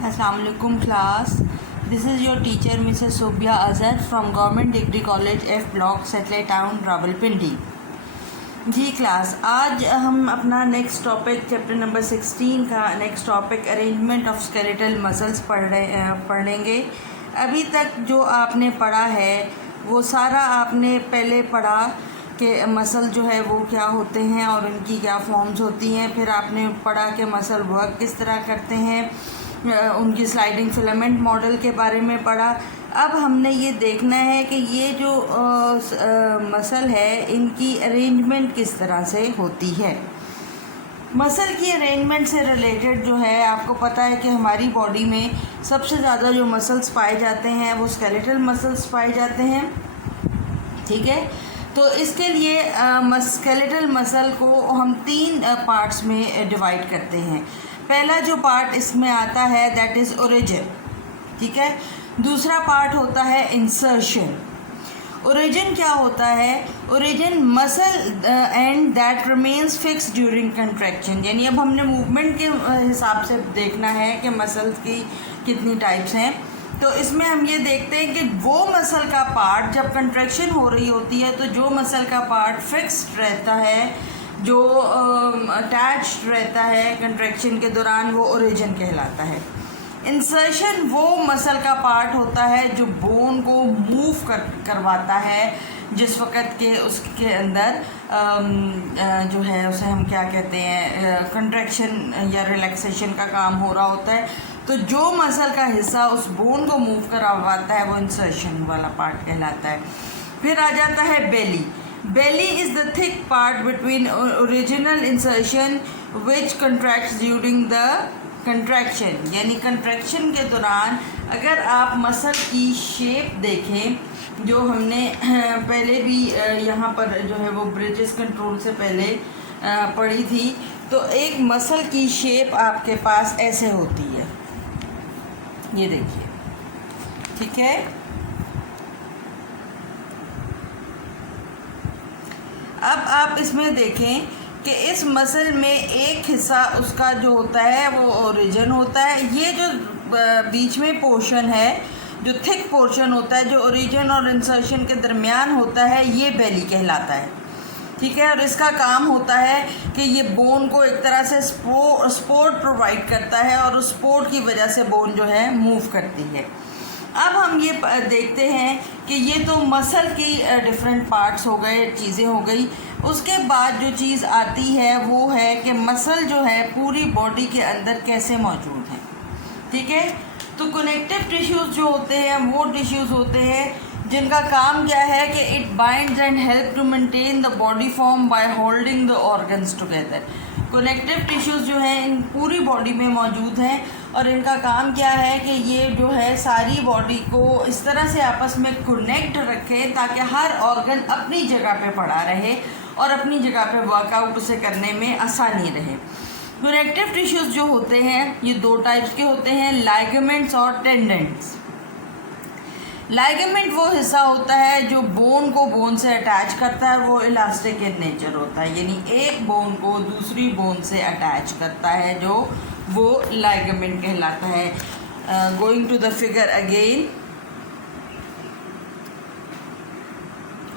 Assalamualaikum class. This is your teacher Mrs. Sobia Azhar from Government Degree College F Block Satellite Town Rawalpindi. Ji class, आज हम अपना next topic chapter number 16 का next topic arrangement of skeletal muscles पढ़ेंगे। अभी तक जो आपने पढ़ा है वो सारा आपने पहले पढ़ा कि मसल जो है वो क्या होते हैं और उनकी क्या फॉर्म्स होती हैं। फिर आपने पढ़ा कि मसल वर्क किस तरह करते हैं, उनकी स्लाइडिंग फिलामेंट मॉडल के बारे में पढ़ा। अब हमने ये देखना है कि ये जो मसल है इनकी अरेंजमेंट किस तरह से होती है। मसल की अरेंजमेंट से रिलेटेड जो है आपको पता है कि हमारी बॉडी में सबसे ज़्यादा जो मसल्स पाए जाते हैं वो स्केलेटल मसल्स पाए जाते हैं। ठीक है, तो इसके लिए स्केलेटल मसल को हम 3 पार्ट्स में डिवाइड करते हैं। पहला जो पार्ट इसमें आता है दैट इज़ ओरिजिन। ठीक है, दूसरा पार्ट होता है इंसर्शन। ओरिजिन क्या होता है? Origin muscle and that remains fix during contraction, यानी अब हमने मूवमेंट के हिसाब से देखना है कि मसल्स की कितनी टाइप्स हैं। तो इसमें हम ये देखते हैं कि वो मसल का पार्ट जब कंट्रैक्शन हो रही होती है तो जो मसल का पार्ट फिक्स्ड रहता है, जो अटैच्ड रहता है कंट्रैक्शन के दौरान, वो ओरिजिन कहलाता है। इंसर्शन वो मसल का पार्ट होता है जो बोन को मूव करवाता है जिस वक़्त के उसके अंदर जो है उसे हम क्या कहते हैं, कंट्रैक्शन या रिलैक्सेशन का काम हो रहा होता है। तो जो मसल का हिस्सा उस बोन को मूव करवाता है वो इंसर्शन वाला पार्ट कहलाता है। फिर आ जाता है बेली। Belly is the thick part between original insertion which contracts during the contraction, यानी कंट्रैक्शन के दौरान अगर आप मसल की शेप देखें जो हमने पहले भी यहाँ पर जो है वो ब्रिजेस कंट्रोल से पहले पढ़ी थी, तो एक मसल की शेप आपके पास ऐसे होती है, ये देखिए। ठीक है, अब आप इसमें देखें कि इस मसल में एक हिस्सा उसका जो होता है वो ओरिजिन होता है। ये जो बीच में पोर्शन है, जो थिक पोर्शन होता है, जो ओरिजिन और इंसर्शन के दरमियान होता है, ये बेली कहलाता है। ठीक है, और इसका काम होता है कि ये बोन को एक तरह से सपोर्ट प्रोवाइड करता है और उस सपोर्ट की वजह से बोन जो है मूव करती है। अब हम ये देखते हैं कि ये तो मसल की डिफरेंट पार्ट्स हो गए, चीज़ें हो गई। उसके बाद जो चीज़ आती है वो है कि मसल जो है पूरी बॉडी के अंदर कैसे मौजूद है। ठीक है, तो कनेक्टिव टिश्यूज़ जो होते हैं वो टिश्यूज़ होते हैं जिनका काम क्या है कि it binds and help to maintain the body form by holding the organs together. Connective tissues जो हैं इन पूरी बॉडी में मौजूद हैं और इनका काम क्या है कि ये जो है सारी बॉडी को इस तरह से आपस में कनेक्ट रखें ताकि हर ऑर्गन अपनी जगह पे पड़ा रहे और अपनी जगह पे वर्कआउट उसे करने में आसानी रहे। कनेक्टिव टिश्यूज़ जो होते हैं ये 2 टाइप्स के होते हैं, लाइगामेंट्स और टेंडेंट्स। लाइगामेंट वो हिस्सा होता है जो बोन को बोन से अटैच करता है, वो इलास्टिक इन नेचर होता है, यानी एक बोन को दूसरी बोन से अटैच करता है, जो वो लाइगामेंट कहलाता है। Going to the figure again,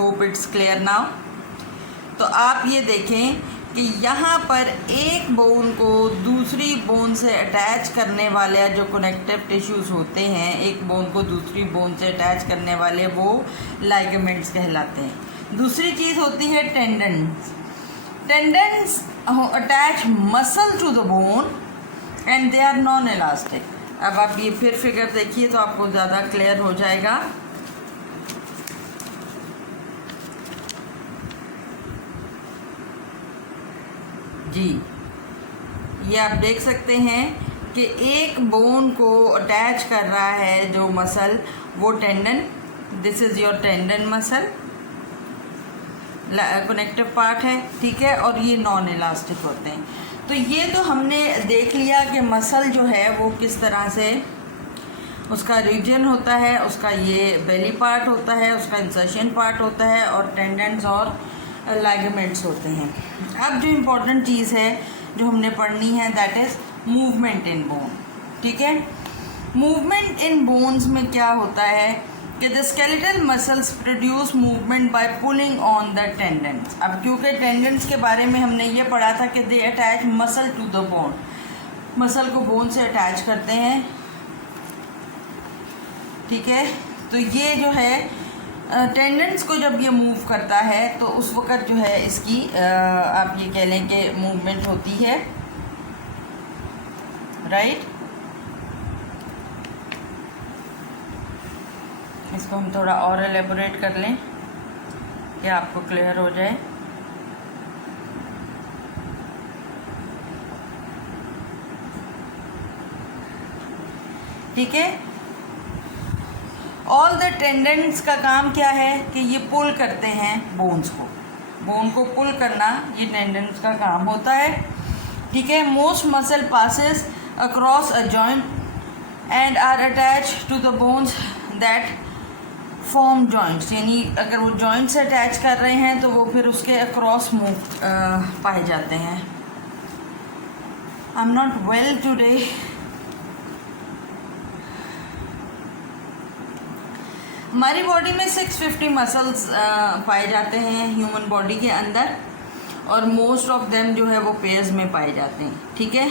hope it's clear now. तो आप ये देखें कि यहाँ पर एक बोन को दूसरी बोन से अटैच करने वाले जो कनेक्टिव टिश्यूज़ होते हैं, एक बोन को दूसरी बोन से अटैच करने वाले, वो लाइगामेंट्स कहलाते हैं। दूसरी चीज़ होती है tendons. Tendons attach muscle to the bone and they are non elastic. अब आप ये फिर फिगर देखिए तो आपको ज़्यादा क्लियर हो जाएगा। जी, ये आप देख सकते हैं कि एक बोन को अटैच कर रहा है जो मसल, वो tendon, this is your tendon muscle, connective part है। ठीक है, और ये नॉन इलास्टिक होते हैं। तो ये तो हमने देख लिया कि मसल जो है वो किस तरह से उसका रीजन होता है, उसका ये बेली पार्ट होता है, उसका इंसर्शन पार्ट होता है और टेंडेंट्स और लाइगामेंट्स होते हैं। अब जो इम्पोर्टेंट चीज़ है जो हमने पढ़नी है that is movement in bone. ठीक है, मूवमेंट इन बोन्स में क्या होता है कि the skeletal muscles produce movement by pulling on the tendons. अब क्योंकि टेंडेंस के बारे में हमने ये पढ़ा था कि they attach muscle to the bone, muscle को बोन से अटैच करते हैं, ठीक है। तो ये जो है टेंडेंस को जब ये मूव करता है तो उस वक़्त जो है इसकी आप ये कह लें कि मूवमेंट होती है, राइट। इसको हम थोड़ा और एलेबोरेट कर लें कि आपको क्लियर हो जाए। ठीक है, ऑल द टेंडेंट्स का काम क्या है कि ये पुल करते हैं बोन्स को, बोन को पुल करना ये टेंडेंट्स का काम होता है, ठीक है। Most muscle passes across a joint and are attach to the bones that form joints, यानी अगर वो जॉइंट से अटैच कर रहे हैं तो वो फिर उसके अक्रॉस मूव पाए जाते हैं। I am not well today. हमारी बॉडी में 650 मसल्स पाए जाते हैं ह्यूमन बॉडी के अंदर, और मोस्ट ऑफ देम जो है वो पेयर्स में पाए जाते हैं, ठीक है।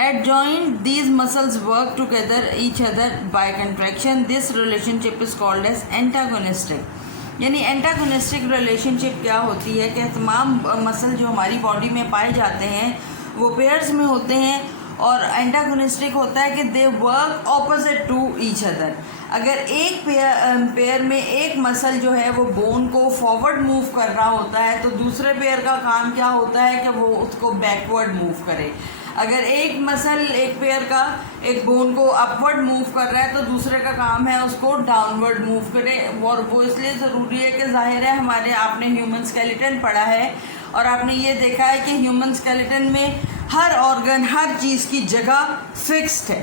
At joint these muscles work together each other by contraction, this relationship is called as antagonistic. यानी एंटागोनिस्टिक रिलेशनशिप क्या होती है कि तमाम मसल जो हमारी बॉडी में पाए जाते हैं वो पेयर्स में होते हैं, और एंटागोनिस्टिक होता है कि they work opposite to each other. अगर एक पेयर में एक मसल जो है वो बोन को फॉरवर्ड मूव कर रहा होता है तो दूसरे पेयर का काम क्या होता है कि वो उसको बैकवर्ड मूव करे। अगर एक मसल एक पेयर का एक बोन को अपवर्ड मूव कर रहा है तो दूसरे का काम है उसको डाउनवर्ड मूव करे। और वो इसलिए ज़रूरी है कि जाहिर है हमारे आपने ह्यूमन स्केलेटन पढ़ा है और आपने ये देखा है कि ह्यूमन स्केलेटन में हर ऑर्गन हर चीज़ की जगह फिक्स्ड है।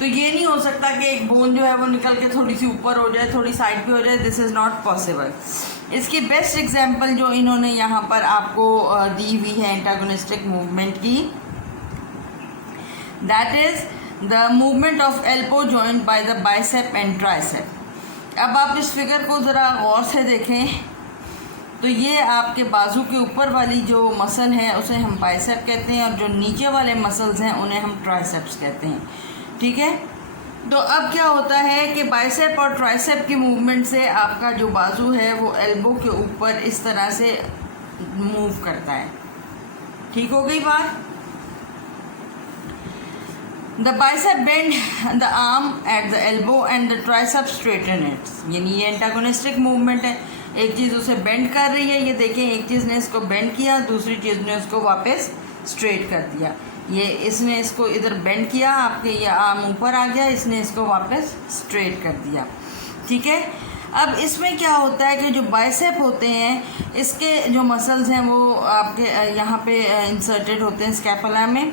तो ये नहीं हो सकता कि एक बोन जो है वो निकल के थोड़ी सी ऊपर हो जाए, थोड़ी साइड पे हो जाए, दिस इज़ नॉट पॉसिबल। इसकी बेस्ट एग्जांपल जो इन्होंने यहाँ पर आपको दी हुई है एंटागोनिस्टिक मूवमेंट की, that is the movement of elbow joint by the bicep and tricep. अब आप इस फिगर को ज़रा गौर से देखें तो ये आपके बाजू के ऊपर वाली जो मसल है उसे हम बाइसेप कहते हैं, और जो नीचे वाले मसल्स हैं उन्हें हम ट्राइसेप्स कहते हैं, ठीक है। तो अब क्या होता है कि बाइसेप और ट्राइसेप की मूवमेंट से आपका जो बाजू है वो एल्बो के ऊपर इस तरह से मूव करता है, ठीक हो गई बात। The bicep bend the arm at the elbow and the tricep straighten it, यानी ये एंटागोनिस्टिक मूवमेंट है। एक चीज़ उसे बेंड कर रही है, ये देखें, एक चीज़ ने इसको बेंड किया, दूसरी चीज़ ने उसको वापस स्ट्रेट कर दिया। ये इसने इसको इधर बेंड किया, आपके ये आर्म ऊपर आ गया, इसने इसको वापस स्ट्रेट कर दिया, ठीक है। अब इसमें क्या होता है कि जो बाइसेप होते हैं इसके जो मसल्स हैं वो आपके यहाँ पे इंसर्टेड होते हैं स्कैपुला में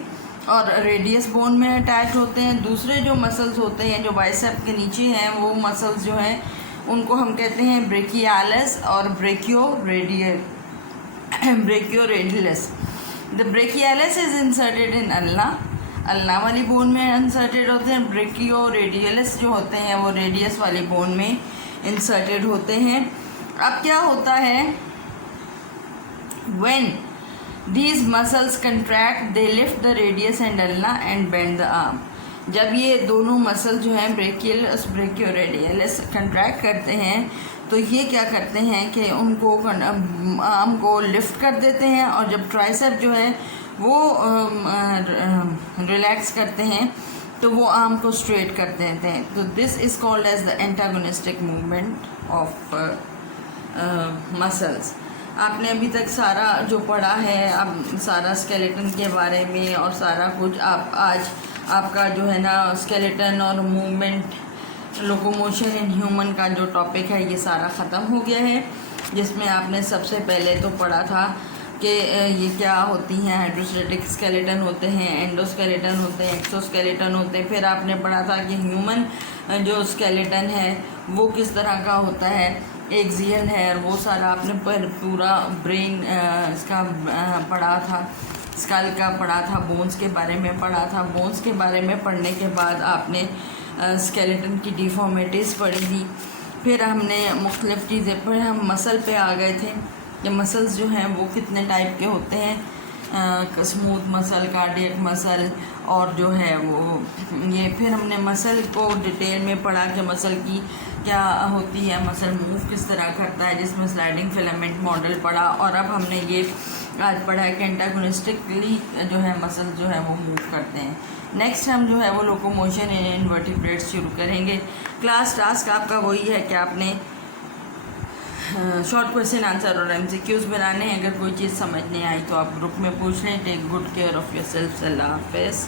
और रेडियस बोन में अटैच होते हैं। दूसरे जो मसल्स होते हैं जो बाइसेप के नीचे हैं वो मसल्स जो हैं उनको हम कहते हैं ब्रेकियालिस और ब्रेकियोरेडियलिस। The brachialis is inserted in ulna वाली बोन में इंसर्टेड होते हैं। ब्रेकियोरेडियलिस जो होते हैं वो रेडियस वाली बोन में इंसर्टेड होते हैं। अब क्या होता है, when these muscles contract they lift the radius and ulna and bend the arm। जब ये दोनों मसल जो हैं ब्रेकियोरेडियलिस कंट्रैक्ट करते हैं तो ये क्या करते हैं कि उनको आर्म को लिफ्ट कर देते हैं, और जब ट्राइसेप जो है वो रिलैक्स करते हैं तो वो आर्म को स्ट्रेट कर देते हैं। तो this is called as the antagonistic movement of muscles. आपने अभी तक सारा जो पढ़ा है, अब सारा स्केलेटन के बारे में और सारा कुछ आप आज आपका जो है ना स्केलेटन और मूवमेंट लोकोमोशन इन ह्यूमन का जो टॉपिक है ये सारा ख़त्म हो गया है, जिसमें आपने सबसे पहले तो पढ़ा था कि ये क्या होती हैं, हाइड्रोस्टैटिक स्केलेटन होते हैं, एंडोस्केलेटन होते हैं, एक्सोस्केलेटन होते हैं। फिर आपने पढ़ा था कि ह्यूमन जो स्केलेटन है वो किस तरह का होता है, एक्सियल है, और वो सारा आपने पूरा ब्रेन इसका पढ़ा था। स्कल का पढ़ा था, बोन्स के बारे में पढ़ा था। बोन्स के बारे में पढ़ने के बाद आपने स्केलेटन की डिफॉर्मिटीज़ पढ़ी थी। फिर हमने मुख्तलिफ़ चीज़ें पढ़ी, हम मसल पे आ गए थे कि मसल्स जो हैं वो कितने टाइप के होते हैं, स्मूथ मसल, कार्डियक मसल और जो है वो ये। फिर हमने मसल को डिटेल में पढ़ा कि मसल की क्या होती है, मसल मूव किस तरह करता है, जिसमें स्लाइडिंग फिलामेंट मॉडल पढ़ा। और अब हमने ये आज पढ़ा है कि एंटागोनिस्टिकली जो है मसल जो है वो मूव करते हैं। नेक्स्ट हम जो है वो लोकोमोशन इन इनवर्टिब्रेट्स शुरू करेंगे। क्लास टास्क आपका वही है कि आपने शॉर्ट क्वेश्चन आंसर और MCQs बनाने हैं। अगर कोई चीज़ समझ नहीं आई तो आप ग्रुप में पूछ लें। Take good care of yourself. अल्लाह हाफ़िज़।